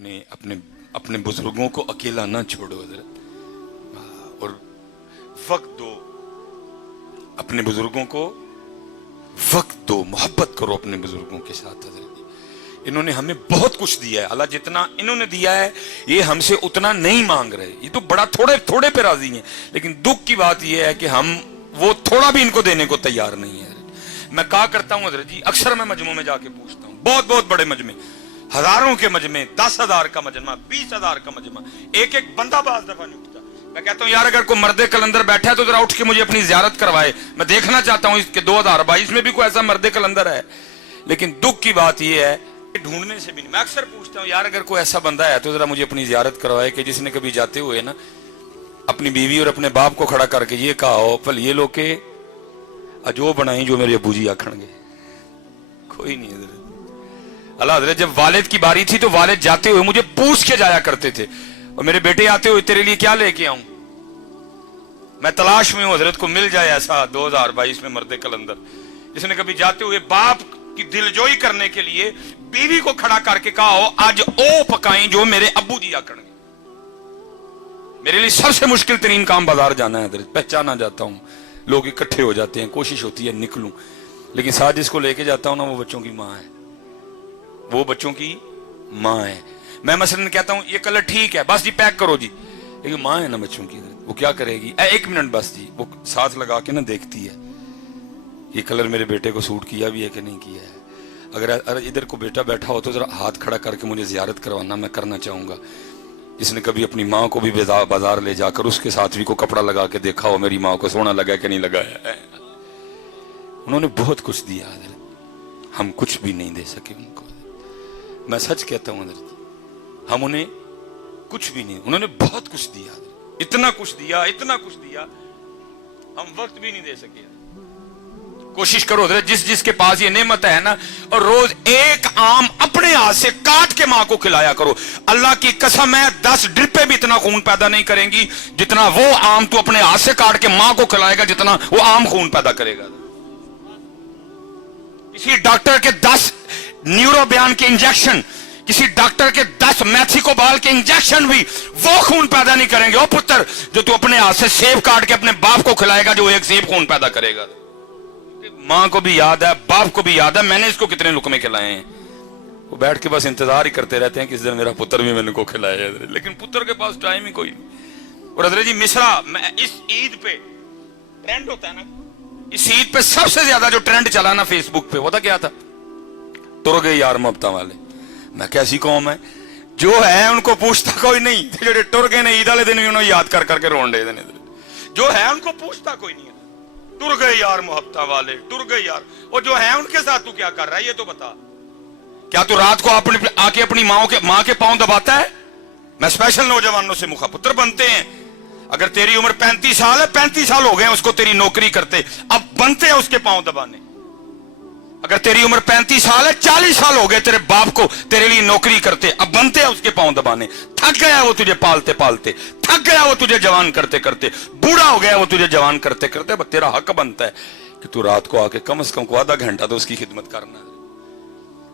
अपने बुजुर्गों को अकेला ना छोड़ो हजरत, और वक्त दो, अपने बुजुर्गों को वक्त दो, मोहब्बत करो अपने बुजुर्गों के साथ। हजरत इन्होंने हमें बहुत कुछ दिया है, अल्लाह जितना इन्होंने दिया है ये हमसे उतना नहीं मांग रहे, ये तो बड़ा थोड़े थोड़े पे राजी हैं, लेकिन दुख की बात ये है कि हम वो थोड़ा भी इनको देने को तैयार नहीं है। मैं कहा करता हूँ हजरत जी, अक्सर मैं मजमों में जाके पूछता हूँ, बहुत बहुत बड़े मजमे, हजारों के मजमे, 10,000 का मजमा, 20,000 का मजमा, एक एक बंदा बाज दफा नहीं उठता। मैं कहता हूँ यार अगर कोई मर्दे कलंदर बैठा है तो जरा उठ के मुझे अपनी जियारत करवाए, मैं देखना चाहता हूँ इसके 2022 में भी कोई ऐसा मर्दे कलंदर है। लेकिन दुख की बात यह है ढूंढने से भी नहीं। मैं अक्सर पूछता हूँ यार अगर कोई ऐसा बंदा है तो जरा मुझे अपनी जियारत करवाए कि जिसने कभी जाते हुए ना अपनी बीवी और अपने बाप को खड़ा करके ये कहा हो पल ये लोग के अजो बनाई जो मेरे अबू जी आखणगे। कोई नहीं है। अल्लाह हज़रत जब वालिद की बारी थी तो वालिद जाते हुए मुझे पूछ के जाया करते थे, और मेरे बेटे आते हुए तेरे लिए क्या लेके आऊं, मैं तलाश में हूं हजरत को मिल जाए ऐसा 2022 में मर्दे कलंदर जिसने कभी जाते हुए बाप की दिलजोई करने के लिए बीवी को खड़ा करके कहा हो आज ओ पकाई जो मेरे अब्बू जी आखणगे। मेरे लिए सबसे मुश्किल तरीन काम बाजार जाना है हजरत, पहचाना जाता हूं, लोग इकट्ठे हो जाते हैं, कोशिश होती है निकलूं, लेकिन साथ जिसको लेके जाता हूं ना वो बच्चों की माँ है, वो बच्चों की माँ है। मैं मसलन कहता हूं ये कलर ठीक है बस जी पैक करो जी, लेकिन माँ है ना बच्चों की, वो क्या करेगी, एक मिनट बस जी, वो साथ लगा के ना देखती है ये कलर मेरे बेटे को सूट किया भी है कि नहीं किया है। अगर इधर को बेटा बैठा हो तो जरा हाथ खड़ा करके मुझे जियारत करवाना, मैं करना चाहूंगा। जिसने कभी अपनी माँ को भी बाजार ले जाकर उसके साथ भी को कपड़ा लगा के देखा हो मेरी माँ को सोना लगा कि नहीं लगाया, उन्होंने बहुत कुछ दिया, हम कुछ भी नहीं दे सके उनको। मैं सच कहता हूं हम उन्हें कुछ भी नहीं, उन्होंने बहुत कुछ दिया, इतना कुछ दिया, इतना कुछ दिया, हम वक्त भी नहीं दे सके। कोशिश करो जिस जिसके पास ये नेमत है ना, और रोज एक आम अपने हाथ से काट के मां को खिलाया करो। अल्लाह की कसम है 10 ड्रिपें भी इतना खून पैदा नहीं करेंगी जितना वो आम तू अपने हाथ से काट के मां को खिलाएगा, जितना वो आम खून पैदा करेगा। किसी डॉक्टर के 10 न्यूरो बयान के इंजेक्शन, किसी डॉक्टर के 10 मैथिकोबाल के इंजेक्शन भी वो खून पैदा नहीं करेंगे ओ पुत्र जो तू अपने हाथ से सेब काट के अपने बाप को खिलाएगा, जो एक सेब खून पैदा करेगा। मां को भी याद है, बाप को भी याद है मैंने इसको कितने लुकमे खिलाए हैं, वो बैठ के बस इंतजार ही करते रहते हैं किस दिन मेरा पुत्र भी मैंने को खिलाया है, लेकिन पुत्र के पास टाइम ही कोई नहीं। और हजरत जी मिश्रा, मैं इस ईद पे ट्रेंड होता है ना, इस ईद पे सबसे ज्यादा जो ट्रेंड चला ना फेसबुक पे, वो था क्या था, तुर गए यार मोहब्बत वाले। मैं कैसी कौम है जो है उनको पूछता कोई नहीं, जो टुर गए ना ईद वाले दिन भी उन्होंने याद कर करके रोन दे देने, जो है उनको पूछता कोई नहीं है। टुर गए यार मोहब्बत वाले, टुर गए यार, और जो है उनके साथ तू क्या कर रहा है ये तो बता। क्या तू रात को आके अपनी माँ के पांव दबाता है? मैं स्पेशल नौजवानों से मुखापुत्र बनते हैं, अगर तेरी उम्र 35 साल है, 35 साल हो गए उसको तेरी नौकरी करते, अब बनते हैं उसके पांव दबाने। अगर तेरी उम्र 35 साल है, 40 साल हो गए तेरे बाप को तेरे लिए नौकरी करते, अब बनते हैं उसके पांव दबाने। थक गया वो तुझे पालते पालते, थक गया वो तुझे जवान करते करते, बूढ़ा हो गया वो तुझे जवान करते करते, बस तेरा हक बनता है कि तू रात को आके कम से कम आधा घंटा तो उसकी खिदमत करना।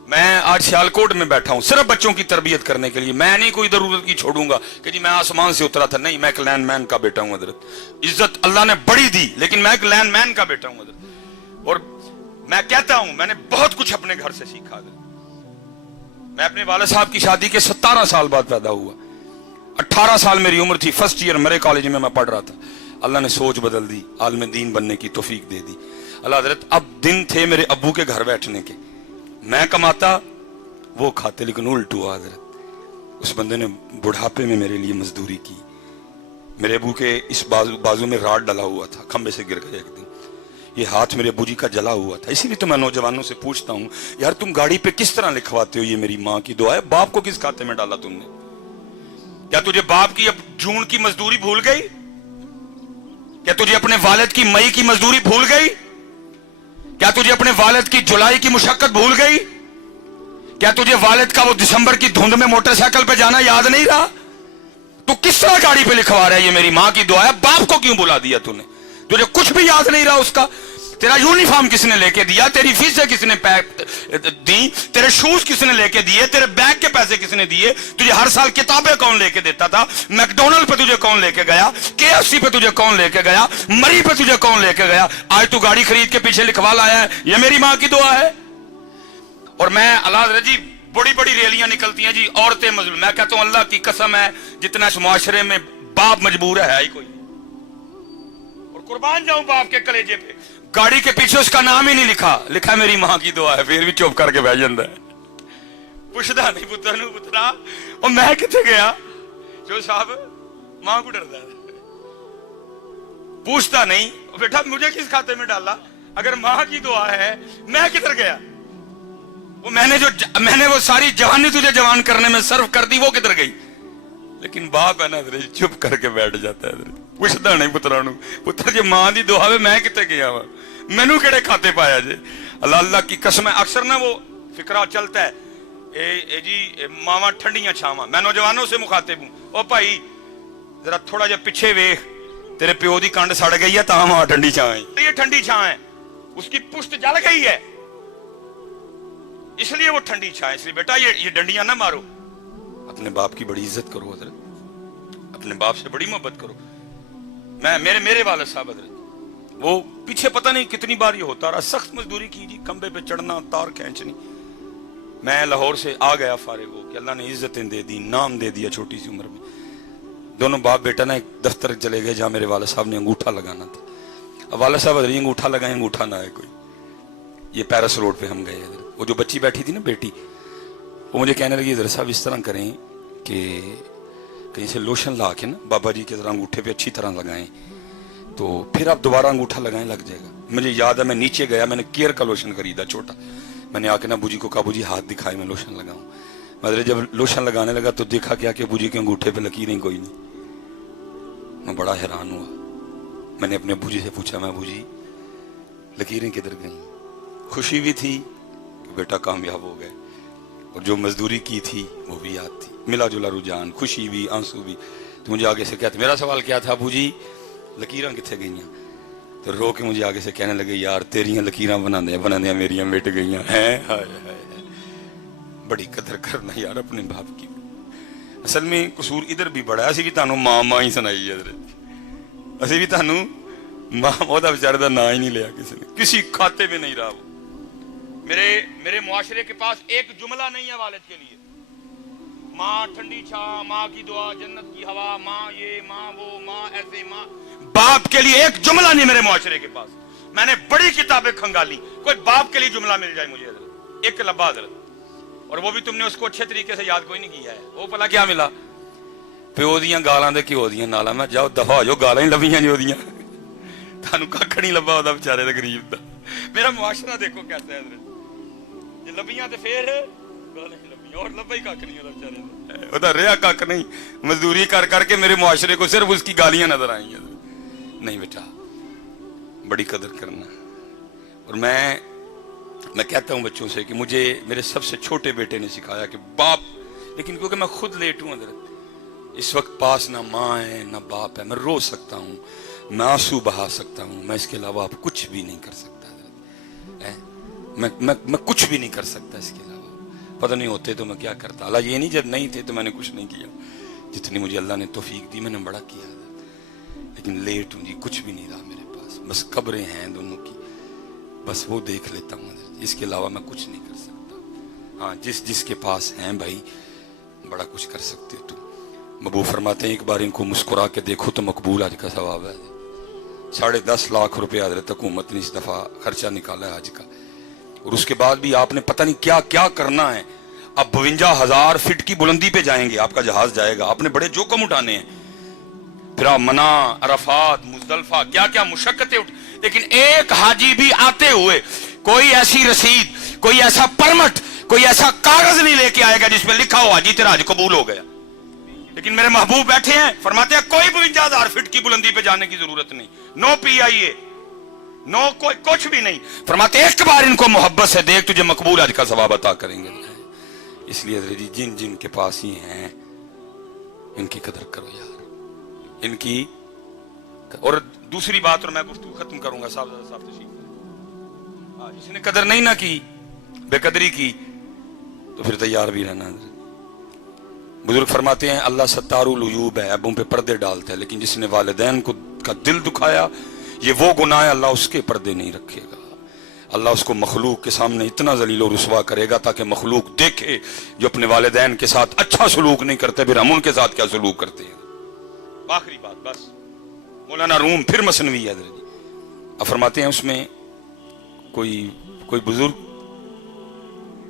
मैं आज सियालकोट में बैठा हूं सिर्फ बच्चों की तरबियत करने के लिए, मैं नहीं कोई जरूरत की छोड़ूंगा कि जी मैं आसमान से उतरा था, नहीं, मैं एक लैंडमैन का बेटा हूं हजरत। इज्जत अल्लाह ने बड़ी दी लेकिन मैं एक लैंडमैन का बेटा हूं हजरत। और मैं कहता हूं मैंने बहुत कुछ अपने घर से सीखा। मैं अपने वाले साहब की शादी के 17 साल बाद पैदा हुआ, 18 साल मेरी उम्र थी, फर्स्ट ईयर मेरे कॉलेज में मैं पढ़ रहा था। अल्लाह ने सोच बदल दी, आलिम दीन बनने की तौफीक दे दी। अल्लाह हज़रत अब दिन थे मेरे अब्बू के घर बैठने के, मैं कमाता वो खाते, लेकिन उल्ट हुआ हज़रत। उस बंदे ने बुढ़ापे में मेरे लिए मजदूरी की, मेरे अब्बू के इस बाजू में राड डला हुआ था, खंबे से गिर गए एक दिन, ये हाथ मेरे अब्बू जी का जला हुआ था। इसीलिए तो मैं नौजवानों से पूछता हूं यार तुम गाड़ी पे किस तरह लिखवाते हो ये मेरी माँ की दुआ है, बाप को किस खाते में डाला तुमने? क्या तुझे बाप की अब जून की मजदूरी भूल गई? क्या तुझे अपने वालिद की मई की मजदूरी भूल गई? क्या तुझे अपने वालिद की जुलाई की मुशक्कत भूल गई? क्या तुझे वालिद का वो दिसंबर की धुंध में मोटरसाइकिल पे जाना याद नहीं रहा? तू किस तरह गाड़ी पे लिखवा रहा है ये मेरी माँ की दुआ है, बाप को क्यों बुला दिया तूने? तुझे कुछ भी याद नहीं रहा उसका? तेरा यूनिफॉर्म किसने लेके दिया, तेरी फीसें किसने दी, तेरे शूज किसने लेके दिए, तेरे बैग के पैसे किसने दिए, तुझे हर साल किताबें कौन लेके देता था, मैकडोनल्ड पे तुझे कौन लेके गया, KFC पे तुझे कौन लेके गया, मरी पे तुझे कौन लेके गया, आज तू गाड़ी खरीद के पीछे लिखवा लाया है ये मेरी मां की दुआ है। और मैं अल्लाह जी बड़ी बड़ी रैलियां निकलती हैं जी, औरतें मजलूम, मैं कहता हूं अल्लाह की कसम है जितना इस मुआशरे में बाप मजबूर है ही कोई, और कुर्बान जाऊं बाप के कलेजे पे, गाड़ी के पीछे उसका नाम ही नहीं लिखा, लिखा मेरी मां की दुआ है, फिर भी चुप करके बह जाता है, पुछदा नहीं पुत्र नूं पुत्रा और मैं किथे गया, जो साहब मां को डरदा है, पूछता नहीं बेटा मुझे किस खाते में डाला, अगर मां की दुआ है मैं किधर गया, वो मैंने वो सारी जवानी तुझे जवान करने में सर्व कर दी, वो किधर गई। लेकिन बाप है ना चुप करके बैठ जाता है, पुछदा नहीं पुत्रा नूं पुत्र जी मां दी दुआ वे मैं किथे गया वा, मैनू केड़े खाते पाया जे। अल्लाह अल्लाह की कसम है, अक्सर ना वो फिक्रा चलता है ए जी मावा ठंडियां छावां, मैं नौजवानों से मुखातिब हूं, ओ भाई जरा थोड़ा जिहा पिछे वेख, तेरे प्यो दी कंड सड़ गई है तां मां ठंडी छां है, ये ठंडी छां है, उसकी पुश्त जल गई है इसलिए वो ठंडी छां है, इसलिए बेटा ये डंडियां ना मारो, अपने बाप की बड़ी इज्जत करो हजरत, अपने बाप से बड़ी मोहब्बत करो। मैं मेरे वालिद साहब हजरत वो पीछे पता नहीं कितनी बार ये होता रहा, सख्त मजदूरी की जी, खंबे पे चढ़ना तार खींचनी, मैं लाहौर से आ गया फारिग हो कि अल्लाह ने इज्जतें दे दी, नाम दे दिया छोटी सी उम्र में। दोनों बाप बेटा ना एक दफ्तर चले गए जहां मेरे वालिद साहब ने अंगूठा लगाना था, अब वालिद साहब हजरत अंगूठा लगाए, अंगूठा ना आए कोई, ये पैरिस रोड पे हम गए, वो जो बच्ची बैठी थी ना बेटी, वो मुझे कहने लगी इधर साहब इस तरह करें कि कहीं से लोशन ला के ना बाबा जी के तरह अंगूठे पे अच्छी तरह लगाएं तो फिर आप दोबारा अंगूठा लगाएं लग जाएगा। मुझे याद है मैं नीचे गया, मैंने केयर का लोशन खरीदा छोटा, मैंने आके ना बूजी को कहा बूजी हाथ दिखाए मैं लोशन लगाऊं, मतलब जब लोशन लगाने लगा तो देखा क्या कि बूजी के अंगूठे पे लकीरें कोई नहीं, मैं बड़ा हैरान हुआ, मैंने अपने बूजी से पूछा मैं बूजी लकीरें किधर गई, खुशी भी थी कि बेटा कामयाब हो गए और जो मजदूरी की थी वो भी याद थी, मिला जुला रुझान, खुशी भी आंसू भी। तो मुझे आगे से कहते, मेरा सवाल क्या था बूजी लकीरां किथे गई, तो रो के मुझे आगे से कहने लगे यार तेरियां लकीरां बनाने मेरियां मिट गई हैं, हाय हाय बड़ी कदर करना यार अपने बाप की। असल में कसूर इधर भी बड़ा, असी भी तुहानू मां मां ही सुनाई है, असी भी तुहानू मां ओहदा बेचारे दा नाम ही नहीं लिया किसी ने, किसी खाते में नहीं रहा वो। मेरे मुआशरे के पास एक जुमला नहीं है वालिद के लिए, माँ ठंडी छां, माँ की दुआ, जन्नत की हवा, माँ ये माँ वो माँ ऐसे माँ, बाप के लिए एक जुमला नहीं मेरे मुआशरे के पास। मैंने बड़ी किताबें खंगाली, कोई बाप के लिए जुमला मिल जाए मुझे हजरत, एक लब्बा हजरत, और वो भी तुमने उसको अच्छे तरीके से याद कोई नहीं किया है। वो भला क्या मिला, प्यो दियां गालां दे घ्यो दियां नालां, मैं जाओ दफा हो जाओ, गालां ही लभियां जो दियां, थानू कख नहीं लब्बा ओहदा बेचारे दा गरीब दा। मेरा मुआशरा देखो कैसा है हजरत, जे लभियां ते फिर गालां ही लभियां, और लब्बा ही कख नहीं ओहदा बेचारे दा, ओहदा रिहा कख नहीं, मजदूरी कर करके मेरे मुआशरे को सिर्फ उसकी गालियां नजर आई हैं। नहीं बेटा बड़ी कदर करना। और मैं कहता हूं बच्चों से कि मुझे मेरे सबसे छोटे बेटे ने सिखाया कि बाप, लेकिन क्योंकि मैं खुद लेट हूं अंदर, इस वक्त पास ना माँ है ना बाप है, मैं रो सकता हूं, मैं आंसू बहा सकता हूं, मैं इसके अलावा आप कुछ भी नहीं कर सकता है? मैं कुछ भी नहीं कर सकता इसके अलावा। पता नहीं होते तो मैं क्या करता, अल्लाह ये नहीं जब नहीं थे तो मैंने कुछ नहीं किया, जितनी मुझे अल्लाह ने तौफीक दी मैंने बड़ा किया, लेकिन लेट हूं जी, कुछ भी नहीं रहा मेरे पास, बस कब्रें हैं दोनों की, बस वो देख लेता हूँ, इसके अलावा मैं कुछ नहीं कर सकता। हाँ जिसके पास हैं भाई बड़ा कुछ कर सकते हो तुम। महबूब फरमाते हैं एक बार इनको मुस्कुरा के देखो तो मकबूल हज का सवाब है। 10.5 लाख रुपया हजरत हुकूमत ने इस दफा खर्चा निकाला है हज का, और उसके बाद भी आपने पता नहीं क्या क्या करना है। अब 52,000 फीट की बुलंदी पे जाएंगे, आपका जहाज जाएगा, आपने बड़े जोखम उठाने हैं, फिर आप मना, अरफात, मुजदलफा, क्या क्या मुशक्कतें उठ, लेकिन एक हाजी भी आते हुए कोई ऐसी रसीद, कोई ऐसा परमिट, कोई ऐसा कागज नहीं लेके आएगा जिसमें लिखा हो हाजी तेरा हज कबूल हो गया। लेकिन मेरे महबूब बैठे हैं, फरमाते हैं कोई 52,000 फीट की बुलंदी पे जाने की जरूरत नहीं, नो PIA, नो कोई कुछ भी नहीं। फरमाते एक बार इनको मोहब्बत से देख, तुझे मकबूल हज का सवाब अता करेंगे। इसलिए जी जिन जिन के पास ही हैं इनकी कदर करो यार, इनकी। और दूसरी बात, और मैं गुफ्तगू खत्म करूंगा साहब तशरीफ। جس نے قدر نہیں نہ کی، بے قدری کی، تو پھر تیار بھی رہنا۔ بزرگ فرماتے ہیں اللہ ستار العیوب ہے، عیبوں پہ پردے ڈالتا ہے، لیکن جس نے والدین کا دل دکھایا یہ وہ گناہ ہے، اللہ اس کے پردے نہیں رکھے گا۔ اللہ اس کو مخلوق کے سامنے اتنا ذلیل و رسوا کرے گا تاکہ مخلوق دیکھے جو اپنے والدین کے ساتھ اچھا سلوک نہیں کرتے پھر ہم ان کے ساتھ کیا سلوک کرتے ہیں۔ آخری بات بس، مولانا روم پھر مثنوی ہے جی، اب فرماتے ہیں اس میں کوئی بزرگ،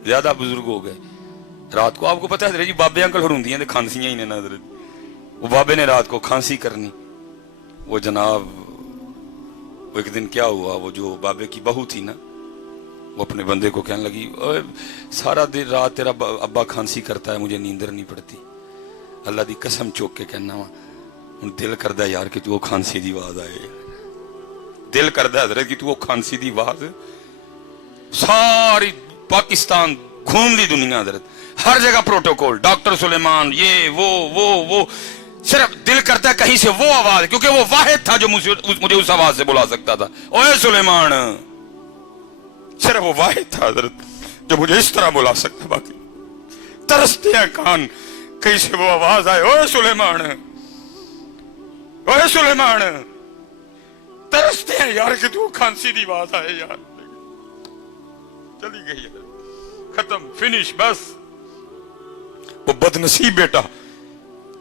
زیادہ بزرگ ہو گئے رات کو، آپ کو پتہ ہے جی بابے انکل ہرندیاں تے کھانسیاں ہی نے نا حضرت، وہ بابے نے رات کو کھانسی کرنی، وہ جناب وہ ایک دن کیا ہوا، وہ جو بابے کی بہو تھی نا وہ اپنے بندے کو کہنے لگی سارا دن رات تیرا ابا کھانسی کرتا ہے مجھے نیندر نہیں پڑتی، اللہ دی قسم چوک کے کہنا وا ہن دل کردا ہے یار کہ تو وہ کھانسی دی آواز آئے، دل کردا ہے حضرت کہ تو وہ کھانسی دی آواز، ساری پاکستان گھوم لی دنیا حضرت، ہر جگہ پروٹوکول، ڈاکٹر سلیمان یہ وہ صرف دل کرتا ہے کہیں سے وہ آواز، کیونکہ وہ واحد تھا جو مجھے اس آواز سے بلا سکتا تھا، اوے سلیمان، صرف وہ واحد تھا حضرت جو مجھے اس طرح بلا سکتا، باقی ترستے ہیں کان کہیں سے وہ آواز آئے، اوے سلیمان، اوے سلیمان، ترستے ہیں یار کہ تو کھانسی دی آواز آئے یار، چلی گئی ختم فنش بس۔ وہ بدنصیب بیٹا،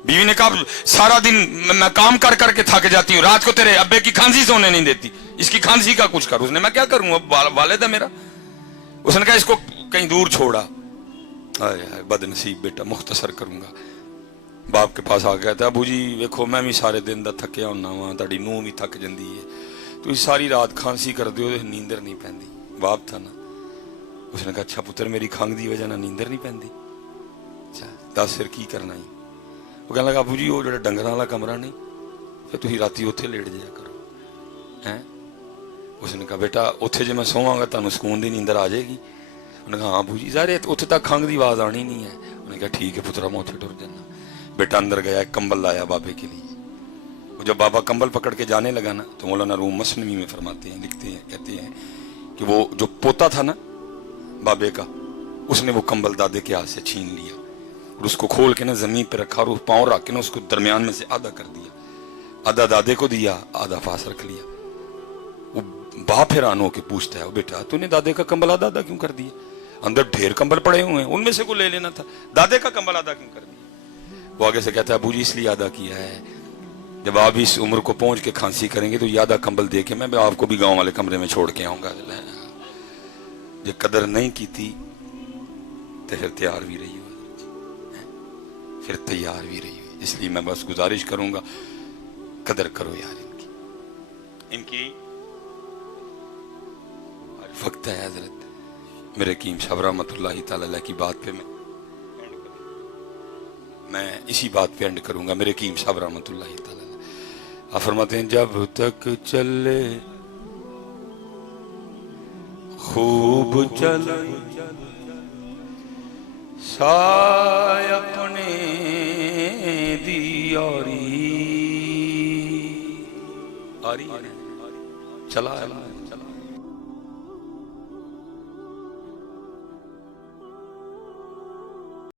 بیوی نے کہا سارا دن میں کام کر کے تھک جاتی ہوں، رات کو تیرے ابے کی کھانسی سونے نہیں دیتی، اس کی کھانسی کا کچھ کر، اس نے میں کیا کروں، اب والد ہے میرا، اس نے کہا اس کو کہیں دور چھوڑا، بدنصیب بیٹا، مختصر کروں گا، باپ کے پاس آ گیا تھا، ابو جی ویکھو میں بھی سارے دن دا تھکیا ہونا وا، تہاڈی نوح بھی تھک جندی ہے، تو ساری رات کھانسی کر دیو تے نیندر نہیں پیندی، باپ تھا نا، اس نے کہا اچھا پتر میری کھنگ دی وجہ نہ نیندر نہیں پیندی، اچھا دس پھر کی کرنا ہی، وہ کہنے لگا ابو جی وہ جڑا ڈنگراں والا کمرہ نہیں پھر تسی راتی اوتھے لیٹ جایا کرو ہیں، اس نے کہا بیٹا اوتھے جے میں سوواں گا تانوں سکون دی نیندر آ جائے گی، انہوں نے کہا ہاں ابو جی ظاہر ہے اوتھے تک کھنگ دی آواز آنی نہیں ہے، انہوں نے کہا ٹھیک ہے پترا میں اوتھے ٹر جانا، بیٹا اندر گیا ایک کمبل لایا بابے کے لیے، وہ جب بابا کمبل پکڑ کے جانے لگا نا تو مولانا روم مثنوی میں فرماتے ہیں، لکھتے ہیں، کہتے ہیں کہ وہ جو پوتا تھا نا بابے کا، اس نے وہ کمبل دادے کے ہاتھ سے چھین لیا اور اس کو کھول کے نا زمین پہ رکھا اور پاؤں رکھ کے نا اس کو درمیان میں سے آدھا کر دیا، آدھا دادے کو دیا، آدھا پاس رکھ لیا۔ وہ باپ حیران ہو کے پوچھتا ہے بیٹا تو نے دادے کا کمبل آدھا آدھا کیوں کر دیا، اندر ڈھیر کمبل پڑے ہوئے ہیں ان میں سے کو لے لینا تھا، دادے کا کمبل آدھا کیوں کر دیا؟ وہ آگے سے کہتا ہے ابو جی اس لیے آدھا کیا ہے جب آپ اس عمر کو پہنچ کے کھانسی کریں گے تو یہ آدھا کمبل دے کے میں آپ کو بھی گاؤں والے کمرے میں چھوڑ کے آؤں گا، جو قدر نہیں کی تھی تو پھر تیار بھی رہی ہو، پھر تیار بھی رہی ہو، اس لیے میں بس گزارش کروں گا قدر کرو یار ان کی وقت ہے حضرت میرے حکیم صاحب رحمۃ اللہ تعالی علیہ کی بات پہ میں اسی بات پہ اینڈ کروں گا، میرے حکیم صاحب رحمۃ اللہ تعالی علیہ آپ فرماتے ہیں جب تک چلے خوب چلے سائے اپنے دی آری چلا